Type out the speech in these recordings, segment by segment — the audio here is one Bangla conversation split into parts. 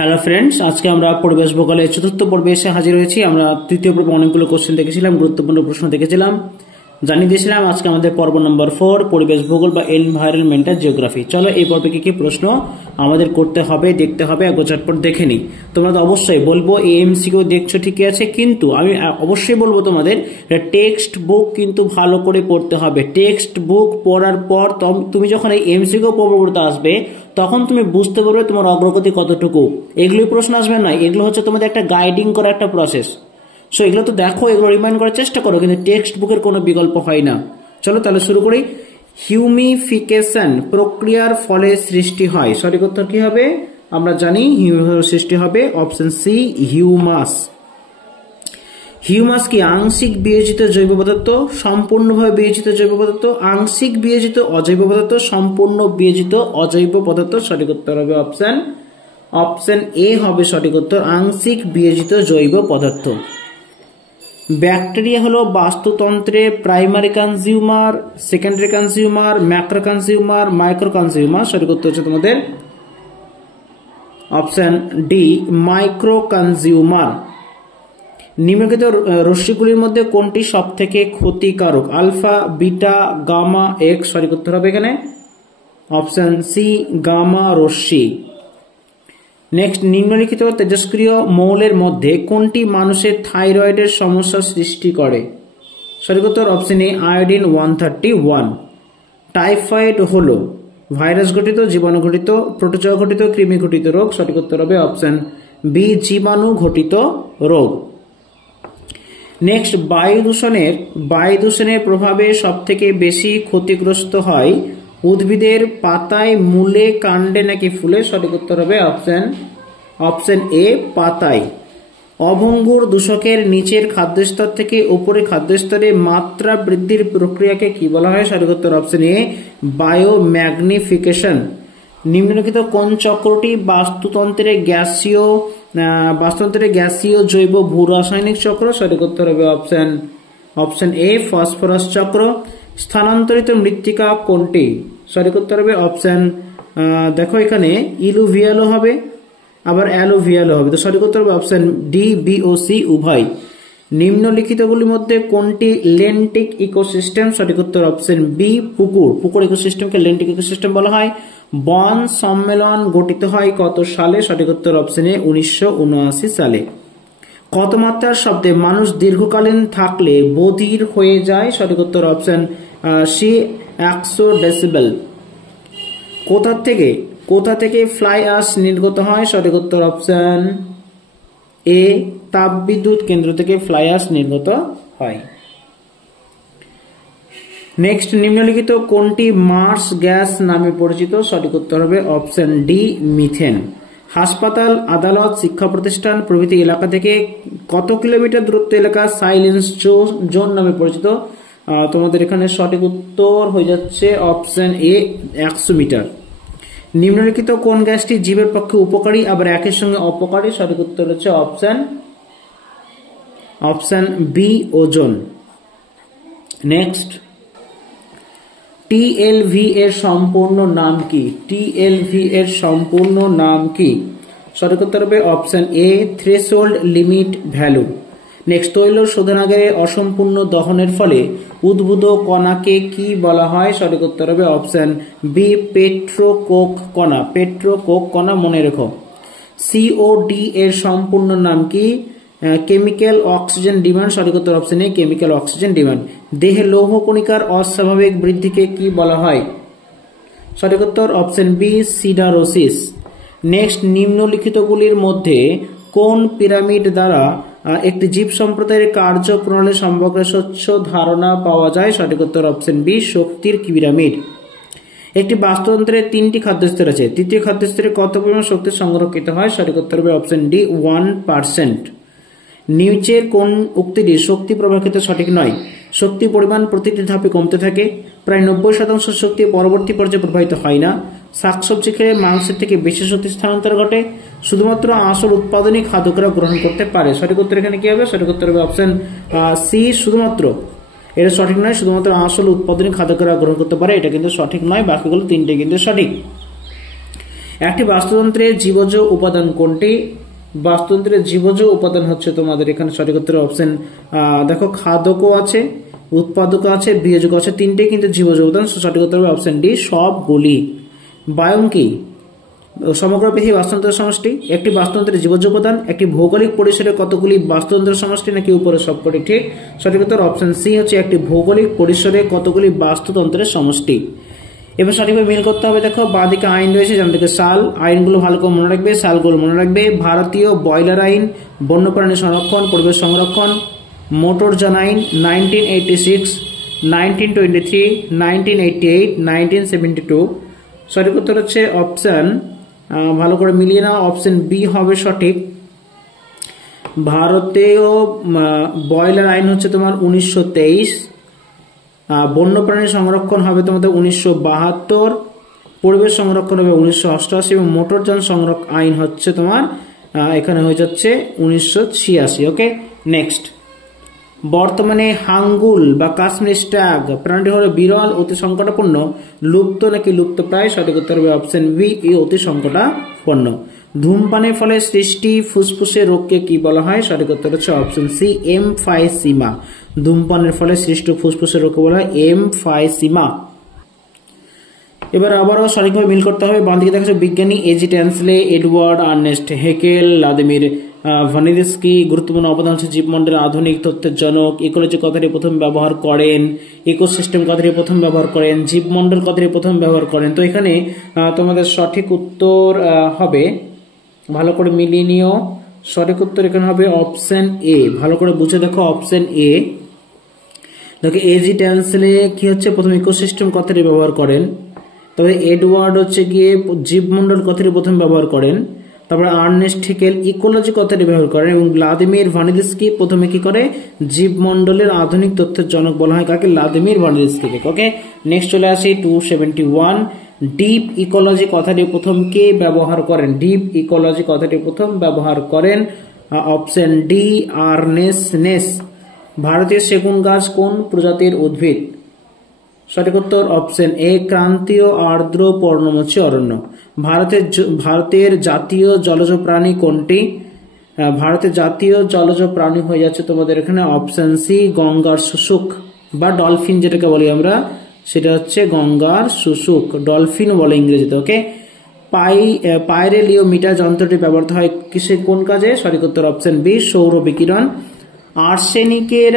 হ্যালো ফ্রেন্ডস, আজকে আমরা পরিবেশ ভূগোলের চতুর্থ পর্বে এসে হাজির হয়েছি। আমরা তৃতীয় পর্বে অনেকগুলো কোশ্চেন দেখেছিলাম, গুরুত্বপূর্ণ প্রশ্ন দেখেছিলাম, জানিয়ে দিয়েছিলাম। আজকে আমাদের পর্ব নম্বর 4 পরিবেশ ভূগোল বা এনভায়রনমেন্টাল জিওগ্রাফি। চলো এই পর্বে কি কি প্রশ্ন আমাদের করতে হবে, দেখতে হবে, একবার ঝটপট দেখে নিই। তোমরা তো অবশ্যই বলবো এমসিকিউ দেখছো ঠিকই আছে, কিন্তু আমি অবশ্যই বলবো তোমাদের টেক্সট বুক কিন্তু ভালো করে পড়তে হবে। টেক্সট বুক পড়ার পর তুমি যখন এই এমসিকিউ পর্ব করতে আসবে তখন তুমি বুঝতে পারবে তোমার অগ্রগতি কতটুকু। এগুলি প্রশ্ন আসবে না, এগুলো হচ্ছে তোমাদের একটা গাইডিং করা একটা প্রসেস। সো এগুলো তো দেখো, এগুলো রিমাইন্ড করার চেষ্টা করো, কিন্তু টেক্সট বুকের কোনো বিকল্প হয় না। চলো তাহলে শুরু করি। হিউমিফিকেশন প্রক্রিয়ার ফলে সৃষ্টি হয়, সঠিক উত্তর কি হবে? আমরা জানি সৃষ্টি হবে অপশন সি, হিউমাস। হিউমাস কি আংশিক বিয়োজিত জৈব পদার্থ, সম্পূর্ণভাবে বিয়োজিত জৈব পদার্থ, আংশিক বিয়োজিত অজৈব পদার্থ, সম্পূর্ণ বিয়োজিত অজৈব পদার্থ? সঠিক উত্তর হবে অপশন এ হবে সঠিক উত্তর, আংশিক বিয়োজিত জৈব পদার্থ। ব্যাকটেরিয়া হলো বাস্তুতন্ত্রে primary consumer, secondary consumer, macro consumer, micro consumer? সঠিক উত্তর হচ্ছে তোমাদের অপশন ডি, মাইক্রো কনজিউমার। নিম্নলিখিত রশ্মিগুলির মধ্যে কোনটি সব থেকে ক্ষতিকারক? Alpha, beta, gamma, X? সঠিক উত্তর হবে এখানে অপশন সি, গামা রশ্মি। নেক্সট, নিম্নলিখিত তেজস্ক্রিয় মৌলের মধ্যে কোনটি মানুষের থাইরয়েডের সমস্যা সৃষ্টি করে? সঠিক উত্তর অপশন এ, আয়োডিন 131। টাইফয়েড হলো ভাইরাস ঘটিত, জীবাণু ঘটিত, প্রোটোজোয়া ঘটিত, কৃমি ঘটিত রোগ? সঠিক উত্তর হবে অপশন বি, জীবাণু ঘটিত রোগ। নেক্সট, বায়ু দূষণের প্রভাবে সব থেকে বেশি ক্ষতিগ্রস্ত হয় উদ্ভিদের পাতায়, মূলে, কাণ্ডে নাকি ফুলে? সঠিক উত্তর হবে অপশন এ, পাতায়। অভঙ্গুর দূষকের নিচের খাদ্যস্তর থেকে উপরের খাদ্যস্তরে মাত্রা বৃদ্ধির প্রক্রিয়াকে কি বলা হয়? সঠিক উত্তর অপশন এ, বায়োম্যাগনিফিকেশন। নিম্নলিখিত কোন চক্রটি বাস্তুতন্ত্রে গ্যাসীয় জৈব ভূ রাসায়নিক চক্র? সঠিক উত্তর হবে অপশন এ, ফসফরাস চক্র। স্থানান্তরিত মৃত্তিকা কোনটি? সঠিক উত্তর হবে অপশন, দেখো এখানে ইলুভিয়ালও হবে আবার অ্যালুভিয়ালও হবে, তো সঠিক উত্তর হবে অপশন ডি, বি ও সি উভয়। নিম্নলিখিতগুলির মধ্যে কোনটি লেন্টিক ইকোসিস্টেম? সঠিক উত্তর অপশন বি, পুকুর ইকোসিস্টেমকে লেন্টিক ইকোসিস্টেম বলা হয়। বন সম্মেলন গঠিত হয় কত সালে? সঠিক উত্তর অপশন এ, 1979 সালে। কত মাত্রার শব্দে মানুষ দীর্ঘকালীন থাকলে বধির হয়ে যায়? সঠিক উত্তর অপশন সি, 100 ডেসিবেল। কোথা থেকে ফ্লাই অ্যাশ নির্গত হয়? সঠিক উত্তর অপশন এ, তাপবিদ্যুৎ কেন্দ্র থেকে ফ্লাই অ্যাশ নির্গত হয়। নেক্সট, নিম্নলিখিত কোনটি মার্স গ্যাস নামে পরিচিত? সঠিক উত্তর হবে অপশন ডি, মিথেন। হাসপাতাল, আদালত, শিক্ষা প্রতিষ্ঠান প্রভৃতি এলাকা থেকে কত কিলোমিটার দূরত্ব এলাকা সাইলেন্স জোন নামে পরিচিত? তোমাদের এখানে সঠিক উত্তর হয়ে যাচ্ছে অপশন এ, 100 মিটার। নিম্নলিখিত কোন গ্যাসটি জীবের পক্ষে উপকারী আবার একই সঙ্গে অপকারী? সঠিক উত্তর হচ্ছে অপশন বি, ওজোন। নেক্সট, টিএলভি এর সম্পূর্ণ নাম কি? টিএলভি এর সম্পূর্ণ নাম কি? সঠিক উত্তর হবে option A, threshold limit value. Next, তৈল শোধনাগারে অসম্পূর্ণ দহনের ফলে উদ্ভূত কণাকে কি বলা হয়? সঠিক উত্তর হবে অপশন বি, পেট্রোকোক কণা। মনে রেখো। সিওডি এর সম্পূর্ণ নাম কি? Chemical oxygen demand. সঠিক উত্তর অপশন এ, কেমিক্যাল অক্সিজেন ডিমান্ড। দেহে লৌহ কণিকার অস্বাভাবিক বৃদ্ধিকে কি বলা হয়? সঠিক উত্তর অপশন বি, সিডারোসিস। নেক্সট, নিম্নলিখিতগুলির মধ্যে কোন পিরামিড দ্বারা একটি জীব সম্প্রদায়ের কার্যপ্রণালী সম্পর্কে স্বচ্ছ ধারণা পাওয়া যায়? সঠিক উত্তর অপশন বি, শক্তির পিরামিড। একটি বাস্তুতন্ত্রে 3টি খাদ্যস্তর আছে, তৃতীয় খাদ্যস্তরে কত পরিমাণ শক্তি সংরক্ষিত হয়? সঠিক উত্তর হবে অপশন ডি, 1%। নিচের কোন উক্তিটি শক্তি প্রবাহিত সঠিক নয়? শক্তি পরিমাণ প্রতিটি ধাপে কমতে থাকে, প্রায় 90% শক্তি পরবর্তী পর্যায়ে প্রবাহিত হয় না, শাকসবজি খেলে মাংসের থেকে বেশি শক্তি স্থানান্তর ঘটে, শুধুমাত্র আসল উৎপাদনই খাদ্যকরা গ্রহণ করতে পারে? সঠিক উত্তর এখানে কি হবে? সঠিক উত্তর হবে অপশন সি, শুধুমাত্র। এটা সঠিক নয়, শুধুমাত্র আসল উৎপাদনই খাদ্যকরা গ্রহণ করতে পারে, এটা কিন্তু সঠিক নয়, বাকিগুলো 3টে কিন্তু সঠিক। একটি বাস্তুতন্ত্রের জীবজ উপাদান কোনটি? বাস্তুতন্ত্রের জীবজ উপাদান হচ্ছে তোমাদের এখানে সঠিক উত্তর অপশন দেখো খাদকও আছে, উৎপাদক আছে, বিয়োজক আছে, তিনটে কিন্তু জীবজ উপাদান। সঠিক উত্তর হবে অপশন ডি সবগুলি। বায়ন কি? সমগ্র পৃথিবী বাস্তুতন্ত্রের সমষ্টি, একটি বাস্তুতন্ত্রের জীবজ উপাদান, একটি ভৌগোলিক পরিসরে কতগুলি বাস্তুতন্ত্রের সমষ্টি, নাকি উপরে সবকটি? ঠিক সঠিক উত্তর অপশন সি হচ্ছে একটি ভৌগোলিক পরিসরে কতগুলি বাস্তুতন্ত্রের সমষ্টি। এবার সঠিকভাবে মিল করতে হবে। দেখো বাঁদিকে আইন রয়েছে, যেমন থেকে সাল, আইনগুলো ভালো করে মনে রাখবে, সালগুলো মনে রাখবে। ভারতীয় বয়লার আইন, বন্যপ্রাণী সংরক্ষণ, পরিবেশ সংরক্ষণ, মোটরযান আইন 1986, 1923, 1988, 1972। সঠিক উত্তর হচ্ছে অপশন, ভালো করে মিলিয়ে নাও, অপশন বি হবে সঠিক। ভারতীয় বয়লার আইন হচ্ছে তোমার 1923, বন্যপ্রাণী সংরক্ষণ হবে তোমাদের 1972, পরিবেশ সংরক্ষণ হবে 1988 এবং মোটরযান সংরক্ষণ আইন হচ্ছে তোমার এখানে হয়ে যাচ্ছে 1986। ওকে, নেক্সট। বর্তমানে হাঙ্গুল বা কাশ্মীর স্ট্যাগ প্রাণীটি হলো বিরল, অতি সংকটাপন্ন, লুপ্ত নাকি লুপ্তপ্রায়? সঠিক উত্তর হবে অপশন বি অতি সংকটাপন্ন। ধূমপানের ফলে সৃষ্টি ফুসফুসের রোগকে কি বলা হয়? সঠিক উত্তর হচ্ছে অপশন সি এমফাইসিমা। ধূমপানের ফলে সৃষ্ট ফুসফুসের রোগকে বলা হয় এমফাইসিমা। এবার আবারও সঠিকভাবে মিল করতে হবে। বাঁ দিকে দেখা যাচ্ছে বিজ্ঞানী AG Tansley, Edward Ernest Haeckel, Vladimir ভানিদস্কি গুরুত্বপূর্ণ অবদান হচ্ছে জীবমণ্ডলের আধুনিক তথ্যের জনক। ইকোলজি কথাটি প্রথম ব্যবহার করেন, ইকোসিস্টেম কথাটি প্রথম ব্যবহার করেন, জীবমণ্ডল কথাটি প্রথম ব্যবহার করেন। তো এখানে তোমাদের সঠিক উত্তর হবে, ভালো করে মিলিয়ে নিও, সঠিক উত্তর এখানে হবে অপশন এ। ভালো করে বুঝে দেখো অপশন এ। দেখো এজি ট্যান্সলে কি হচ্ছে, প্রথম ইকোসিস্টেম কথাটি ব্যবহার করেন, তবে এডওয়ার্ড হচ্ছে গিয়ে জীবমণ্ডল কথাটি প্রথম ব্যবহার করেন, তারপরে আর্নেস্ট হেকেল ইকোলজি কথাটি ব্যবহার করেন এবং ভ্লাদিমির ভানিদস্কি প্রথমে কি করে, জীবমণ্ডলের আধুনিক তথ্যের জনক বলা হয় কাকে? ভ্লাদিমির ভানিদস্কিকে। ওকে, নেক্সট চলে আসি 271। ডিপ ইকোলজি কথাটি প্রথম কে ব্যবহার করেন? ডিপ ইকোলজি কথাটি প্রথম ব্যবহার করেন অপশন ডি আর্নেস্ট। ভারতীয় সেগুন গাছ কোন প্রজাতির উদ্ভিদ? সঠিক উত্তর অপশন এ ক্রান্তীয় আর্দ্র পর্ণমোচী অরণ্য। ভারতের জাতীয় জলজ প্রাণী কোনটি? ভারতের জাতীয় জলজ প্রাণী হয়ে যাচ্ছে তোমাদের এখানে অপশন সি গঙ্গার শুশুক বা ডলফিন, যেটাকে বলি আমরা, সেটা হচ্ছে গঙ্গার শুশুক, ডলফিন বলে ইংরেজিতে। ওকে, পাইরেলিওমিটার যন্ত্রটি ব্যবহৃত হয় কিসের কোন কাজে? সঠিক উত্তর অপশন বি সৌর বিকিরণ। আর্সেনিকের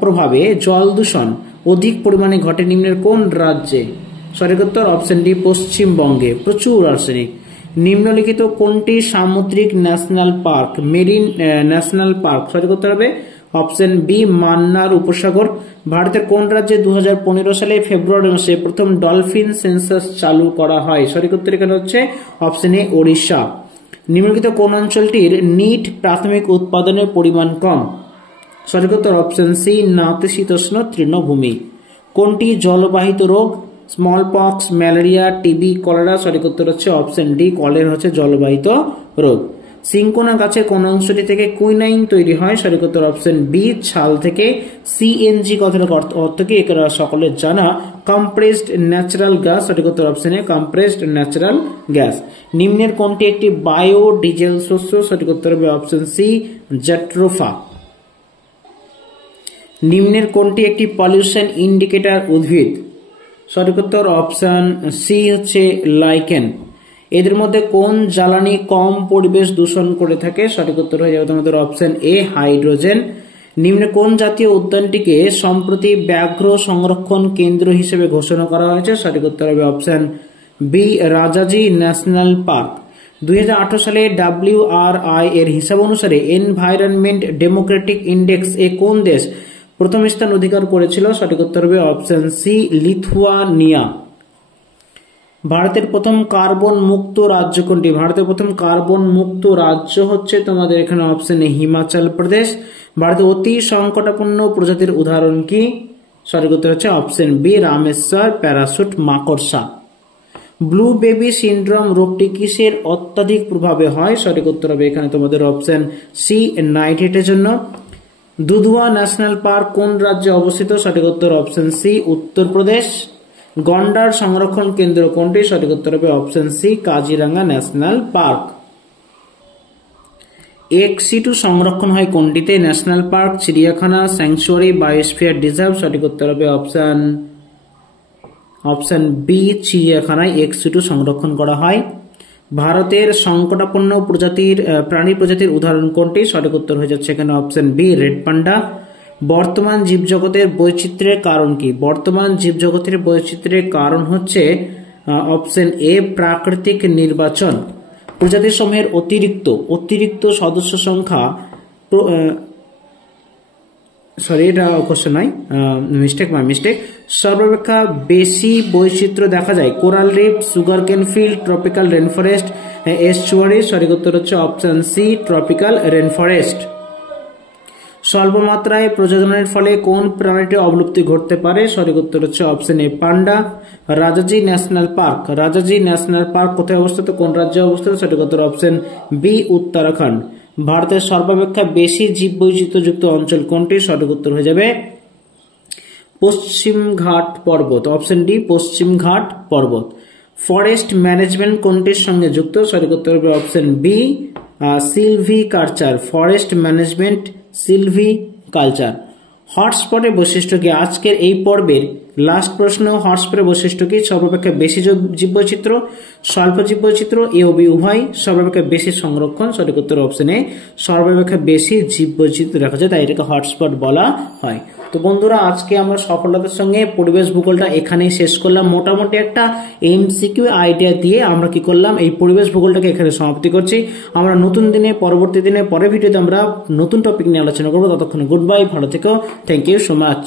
প্রভাবে জল দূষণ অধিক পরিমাণে ঘটে নিম্নের কোন রাজ্যে? সঠিক উত্তর অপশন ডি পশ্চিমবঙ্গে, প্রচুর আর্সেনিক। নিম্নলিখিত কোনটি সামুদ্রিক national park, marine national park? সঠিক উত্তর হবে অপশন বি মান্নার উপসাগর। ভারতের কোন রাজ্যে 2015 সালে ফেব্রুয়ারি মাসে প্রথম ডলফিন সেন্সাস চালু করা হয়? সঠিক উত্তর এখানে হচ্ছে অপশন এ ওড়িশা। নিম্নলিখিত কোন অঞ্চলটির নিট প্রাথমিক উৎপাদনের পরিমাণ কম? সঠিক উত্তর অপশন সি নাতিশীতোষ্ণ তৃণভূমি। কোনটি জলবাহিত রোগ? Small pox, malaria, TB, cholera? সঠিক উত্তর হচ্ছে অপশন ডি কলেরা হচ্ছে জলবাহিত রোগ। সিনকোনা গাছের কোন অংশটি থেকে কুইনাইন তৈরি হয়? সঠিক উত্তর অপশন বি ছাল থেকে। সিএনজি কথার অর্থ কি? এরা সকলের জানা কম্প্রেসড ন্যাচারাল গ্যাস। সঠিক উত্তর option A compressed natural gas. নিম্নের কোনটি একটি বায়োডিজেল শস্য? সঠিক উত্তর হবে অপশন সি জ্যাট্রোফা। নিম্নের কোনটি একটি পলিউশন ইন্ডিকেটর উদ্ভিদ? সঠিক উত্তর অপশন সি হচ্ছে লাইকেন। এদের মধ্যে কোন জ্বালানি কম পরিবেশ দূষণ করে থাকে? সঠিক উত্তর হয়ে যাবে তোমাদের অপশন এ হাইড্রোজেন। নিম্নে কোন জাতীয় উদ্যানটিকে সম্প্রতি ব্যাঘ্র সংরক্ষণ কেন্দ্র হিসেবে ঘোষণা করা হয়েছে? সঠিক উত্তর হবে option B Rajaji national park. 2018 সালে WRI এর হিসাব অনুসারে এনভায়রনমেন্ট ডেমোক্রেটিক ইন্ডেক্স এ কোন দেশ প্রথম স্থান অধিকার করেছিল? সঠিক উত্তর হবে অপশন সি লিথুয়ানিয়া। ভারতের প্রথম কার্বন মুক্ত রাজ্য কোনটি? ভারতের প্রথম কার্বন মুক্ত রাজ্য হচ্ছে তোমাদের এখানে অপশন এ হিমাচল প্রদেশ। ভারতের অতি সংকটাপন্ন প্রজাতির উদাহরণ কি? সঠিক উত্তর হচ্ছে অপশন বি রামেশ্বর প্যারাসুট মাকড়সা। ব্লু বেবি সিন্ড্রোম রোগটি কিসের অত্যাধিক প্রভাবে হয়? সঠিক উত্তর হবে এখানে তোমাদের অপশন সি নাইট্রেটের জন্য। দুধওয়া ন্যাশনাল পার্ক কোন রাজ্যে অবস্থিত? সঠিক উত্তর অপশন সি উত্তরপ্রদেশ। গন্ডার সংরক্ষণ কেন্দ্র কোনটি? সঠিক উত্তর হবে option C Kaziranga national park. XC2 সংরক্ষণ হয় কোনটিতে? ন্যাশনাল পার্ক, চিড়িয়াখানা, স্যাংচুয়ারি, বায়োস্ফিয়ার রিজার্ভ। সঠিক উত্তর হবে অপশন বি চিড়িয়াখানায় XC2 সংরক্ষণ করা হয়। ভারতের সংকটাপন্ন প্রাণী প্রজাতির উদাহরণ কোনটি? সঠিক উত্তর হয়ে যাচ্ছে এখানে অপশন বি রেড পান্ডা। বর্তমান জীবজগতের বৈচিত্র্যের কারণ কি? বর্তমান জীবজগতের বৈচিত্র্যের কারণ হচ্ছে অপশন এ প্রাকৃতিক নির্বাচন। প্রজাতি সমূহের অতিরিক্ত সদস্য সংখ্যা এটা কোশ্চেন নয়, মিস্টেক। সর্বাপেক্ষা বেশি বৈচিত্র্য দেখা যায় coral reef, sugar cane field, tropical rain forest, estuary. সঠিক উত্তর হচ্ছে option C tropical rain forest. স্বল্প মাত্রায় প্রজননের ফলে কোন প্রাণীটি অবলুপ্তি ঘটতে পারে? সঠিক উত্তর হচ্ছে option A panda. Rajaji national park কোথায় অবস্থিত, কোন রাজ্যে অবস্থিত? সঠিক উত্তর অপশন বি উত্তরাখণ্ড। ভারতের সর্বাপেক্ষা বেশি জীববৈচিত্র্যযুক্ত অঞ্চল কোনটি? সঠিক উত্তর হয়ে যাবে পশ্চিমঘাট পর্বত, অপশন ডি পশ্চিমঘাট পর্বত। ফরেস্ট ম্যানেজমেন্ট কোনটির সঙ্গে যুক্ত? সঠিক উত্তর হবে option B silviculture. Forest management silviculture. হটস্পটের বৈশিষ্ট্য কি? আজকের এই পর্বের লাস্ট প্রশ্ন, হটস্পটের বৈশিষ্ট্য কি? সর্বাপেক্ষা বেশি জীববৈচিত্র্য, স্বল্প জীববৈচিত্র্য, এ ও বি উভয়, সর্বাপেক্ষা বেশি সংরক্ষণ। সঠিক উত্তর অপশন এ সর্বাপেক্ষা বেশি জীববৈচিত্র্য দেখা যায়, তাই এটাকে হটস্পট বলা হয়। তো বন্ধুরা, আজকে আমরা সফলতার সঙ্গে পরিবেশ ভূগোলটা এখানেই শেষ করলাম। মোটামুটি একটা এমসিকিউ আইডিয়া দিয়ে আমরা কি করলাম, এই পরিবেশ ভূগোলটাকে এখানে সমাপ্তি করছি। আমরা নতুন দিনে, পরবর্তী দিনে, পরের ভিডিওতে আমরা নতুন টপিক নিয়ে আলোচনা করবো। ততক্ষণে গুড বাই, ভালো থেকো, থ্যাংক ইউ সো মাচ।